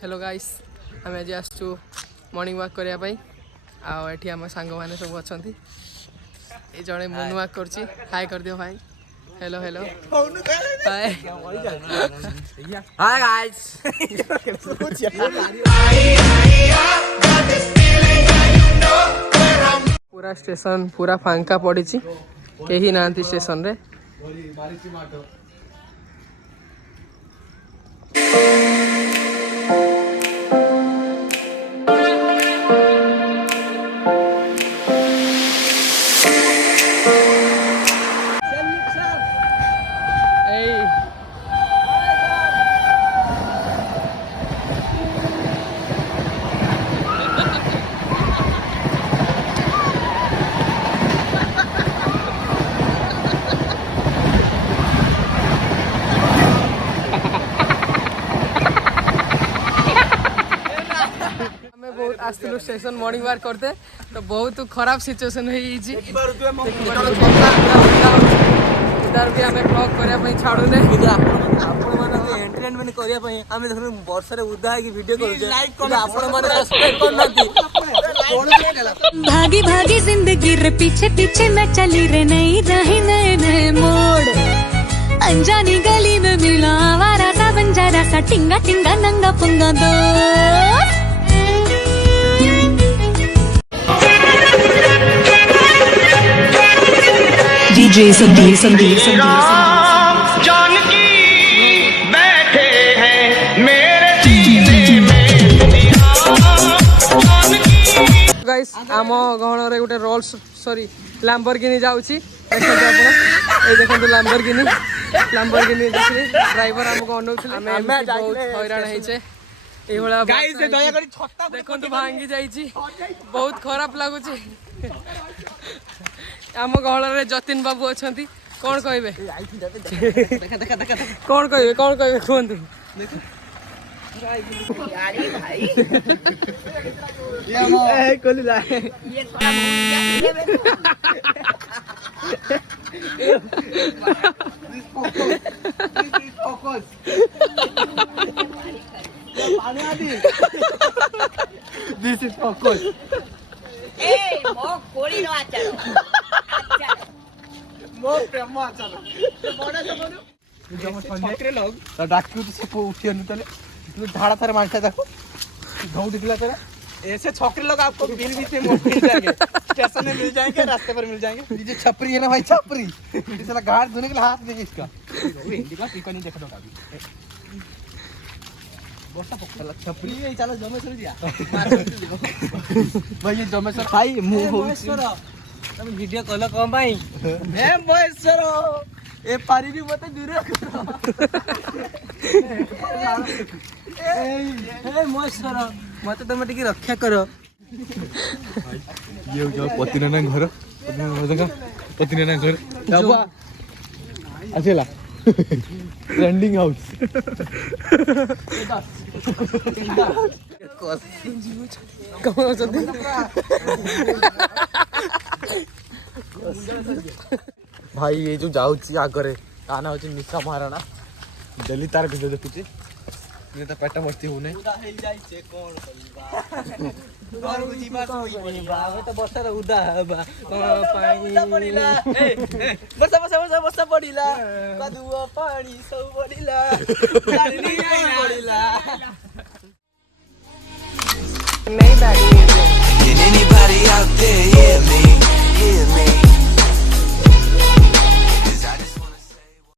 Hello guys आम आज आसचु morning walk करने आठी आम सांग मैंने सब अच्छा ये जड़े मॉर्निंग वॉक कर हाय कर दियो भाई hello hello hi hi guys पूरा स्टेशन पूरा फांका पड़ी कहीं ना स्टेशन रे आसलु स्टेशन मॉर्निंग वॉक करते तो बहुत खराब सिचुएशन इधर भी आम ब्लॉग करने छाड़ूने एंटरटेनमेंट करने आम देखो वर्षा उदा वीडियो भागी भागी जिंदगी रे पीछे पीछे मैं चली रे नहीं रही नए नए मोड़ अनजानी गली में मिला आवारा सा बंजारा सा टिंगा टिंगा नंगा पुंगा दो DJ संदीप जानकी बैठे हैं मेरे सीने में गाइस आम गहन रे गोटे रोल्स सॉरी लैम्बोर्गिनी जाउची देखो लैम्बोर्गिनी देखले ड्राइवर हमको अनौथले हमें बहुत हैरान हेचे ए होला गाइस दया करी छत्ता देखो तो भांगी जाईची बहुत खराब लागुची आम गहल रे जतिन बाबू अच्छा कौन कहे कौन कहे कहतु This is focus. Hey, mo kori no achalo. मो प्रेम चलो बड़ा सब जो छकरे लोग डाक्यू तो सब उठी तले तू धाड़ा थारे मानता देखो धौ दिखला तेरा ऐसे छकरे लोग आपको बिल बीच में मिल जाएंगे स्टेशन में मिल जाएंगे रास्ते पर मिल जाएंगे ये जो छपरी है ना भाई छपरी इसला गाड़ धोने के लिए हाथ देंगे इसका हिंदी का टिकट नहीं देख दो कभी बोसा पकड़ा छपरी ये चलो जमेश्वर दिया भाई ये जमेश्वर भाई मुंह तब वीडियो कॉल कम भाई हे महेश्वर ए पारी भी मत दूर करो ए महेश्वर मत तुम टिके रक्षा करो ये जो पतिना घर पतिना घर बाबा आसेला ट्रेंडिंग हाउस कौन चंदी भाई ये जो जाऊची आगरे आना होची निशा महाराणा दिल्ली तार वीडियो देखुची ये तो पेट मस्ती होने हे जाई छे कोन करिबा घर बुझीबा कोइबा तो बसर उदा बा पानी पड़िला बस पड़िला कदुआ पानी सब पड़िला गाड़ी पड़िला नहीं बैठ